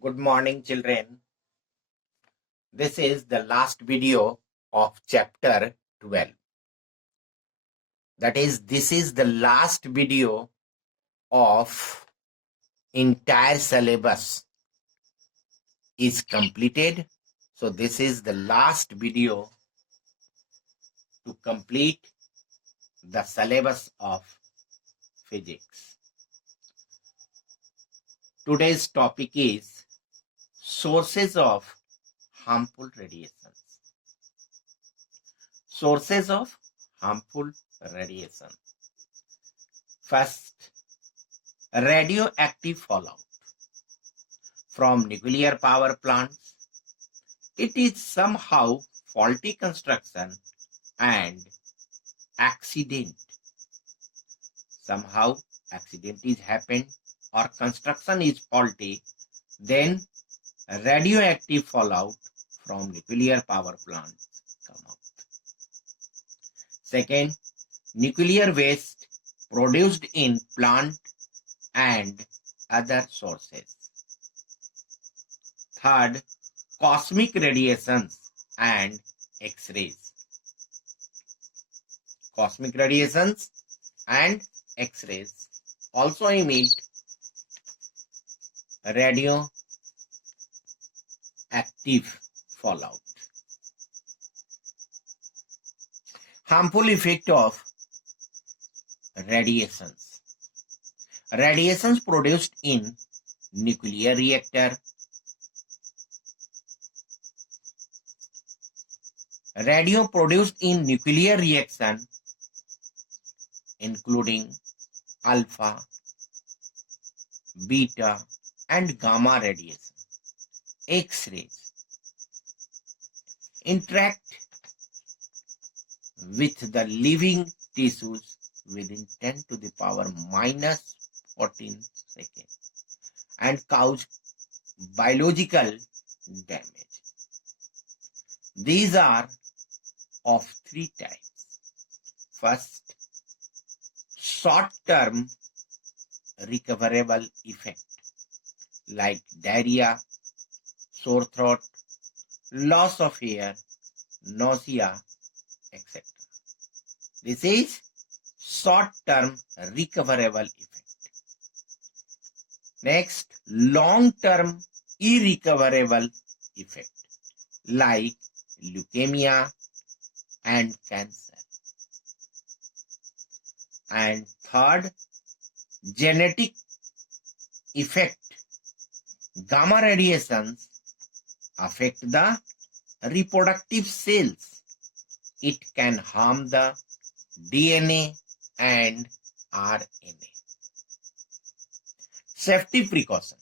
Good morning, children. This is the last video of chapter 12. That is, this is the last video of entire syllabus is completed. So this is the last video to complete the syllabus of physics. Today's topic is sources of harmful radiations. Sources of harmful radiation. First, radioactive fallout from nuclear power plants. It is somehow faulty construction and accident. Somehow accident is happened or construction is faulty, then radioactive fallout from nuclear power plants come out. Second, nuclear waste produced in plant and other sources. Third, cosmic radiations and X-rays. Cosmic radiations and X-rays also emit radioactive fallout. Harmful effect of radiations. Radiations produced in nuclear reactor. Radio produced in nuclear reaction including alpha, beta and gamma radiation. X-rays interact with the living tissues within 10 to the power minus 14 seconds and cause biological damage. These are of three types. First, short-term recoverable effect like diarrhea, sore throat, loss of hair, nausea, etc. This is short-term recoverable effect. Next, long-term irrecoverable effect like leukemia and cancer. And third, genetic effect. Gamma radiations affect the reproductive cells. It can harm the DNA and RNA. Safety precaution.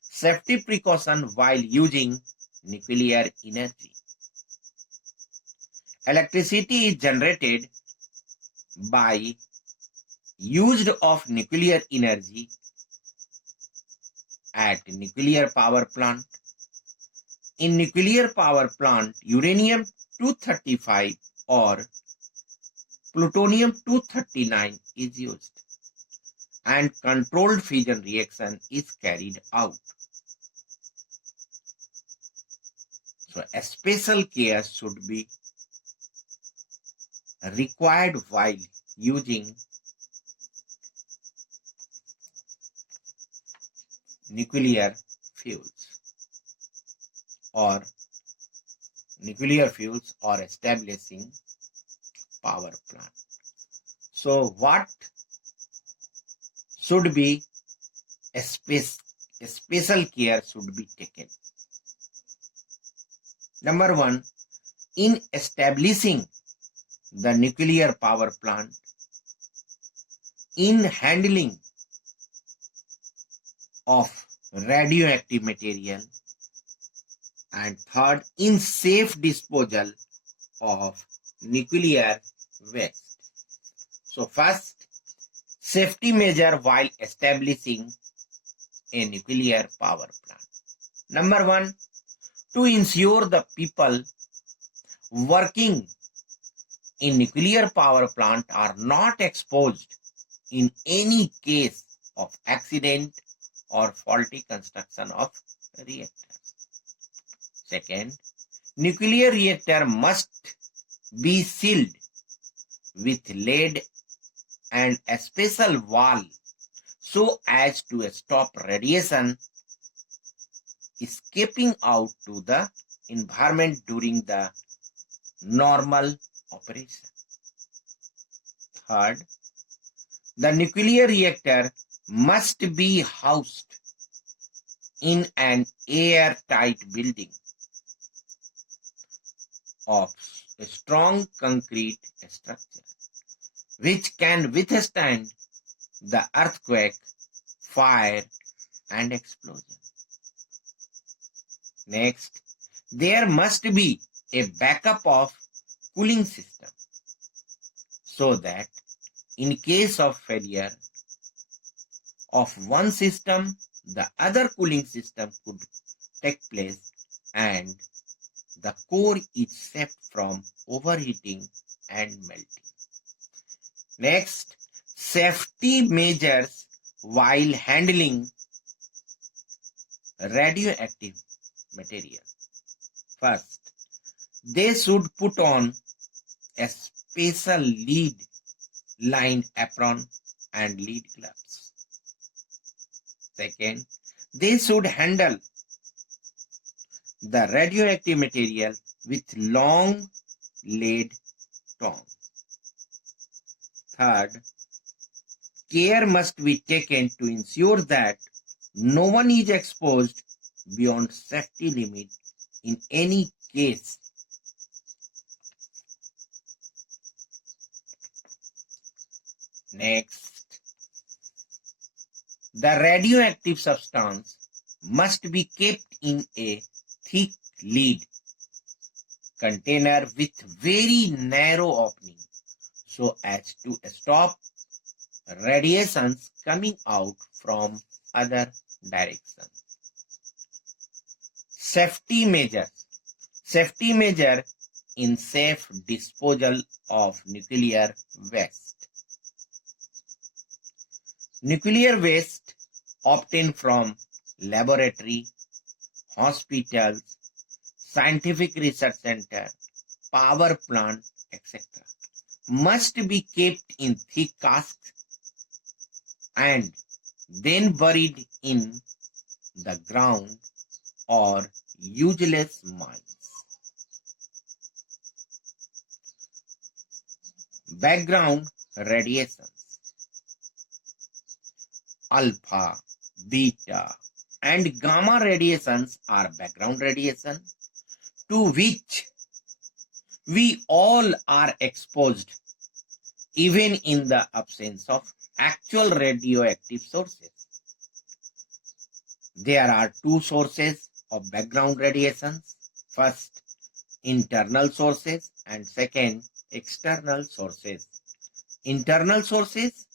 Safety precaution while using nuclear energy. Electricity is generated by use of nuclear energy at nuclear power plant. In nuclear power plant, uranium-235 or plutonium-239 is used and controlled fission reaction is carried out. So a special care should be required while using nuclear fuels or establishing power plant. So what should be a special care should be taken? Number one, in establishing the nuclear power plant, in handling of radioactive material, and third, in safe disposal of nuclear waste. So first, safety measure while establishing a nuclear power plant. Number one, to ensure the people working in nuclear power plant are not exposed in any case of accident or faulty construction of reactor. Second, nuclear reactor must be sealed with lead and a special valve so as to stop radiation escaping out to the environment during the normal operation. Third, the nuclear reactor must be housed in an airtight building of a strong concrete structure which can withstand the earthquake, fire, and explosion. Next, there must be a backup of cooling system so that in case of failure of one system, the other cooling system could take place and the core is saved from overheating and melting. Next, safety measures while handling radioactive material. First, they should put on a special lead-lined apron and lead gloves. Second, they should handle the radioactive material with long lead tongs. Third, care must be taken to ensure that no one is exposed beyond safety limit in any case. Next, the radioactive substance must be kept in a thick lead container with very narrow opening so as to stop radiations coming out from other directions. Safety measures. Safety measure in safe disposal of nuclear waste. Nuclear waste obtained from laboratory, hospitals, scientific research center, power plant, etc. must be kept in thick casks and then buried in the ground or useless mines. Background radiations. Alpha, beta, and gamma radiations are background radiation to which we all are exposed even in the absence of actual radioactive sources. There are two sources of background radiations. First, internal sources, and second, external sources. Internal sources: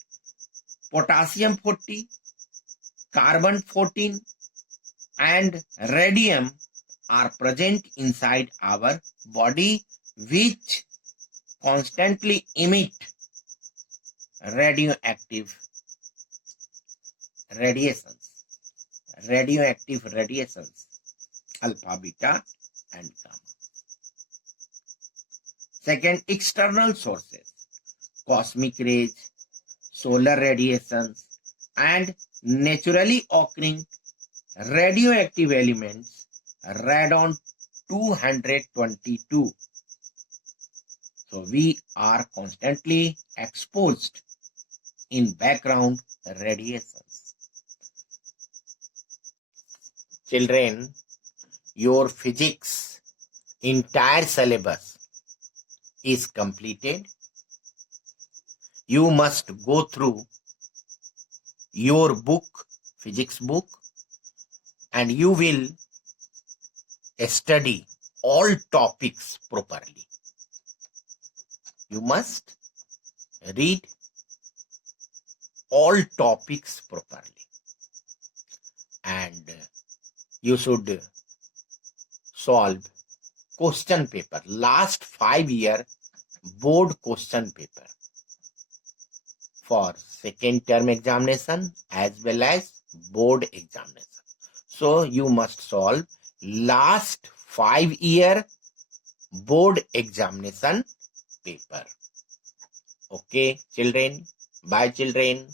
potassium 40, carbon 14, and radium are present inside our body, which constantly emit radioactive radiations, alpha, beta, and gamma. Second, external sources: cosmic rays, solar radiations, and naturally occurring radioactive elements, radon 222. So we are constantly exposed in background radiations. Children, your physics entire syllabus is completed. You must go through your book, physics book, and you will study all topics properly. You must read all topics properly, and you should solve question paper, last 5-year board question paper for second term examination as well as board examination. So you must solve last 5-year board examination paper. Okay, children. Bye, children.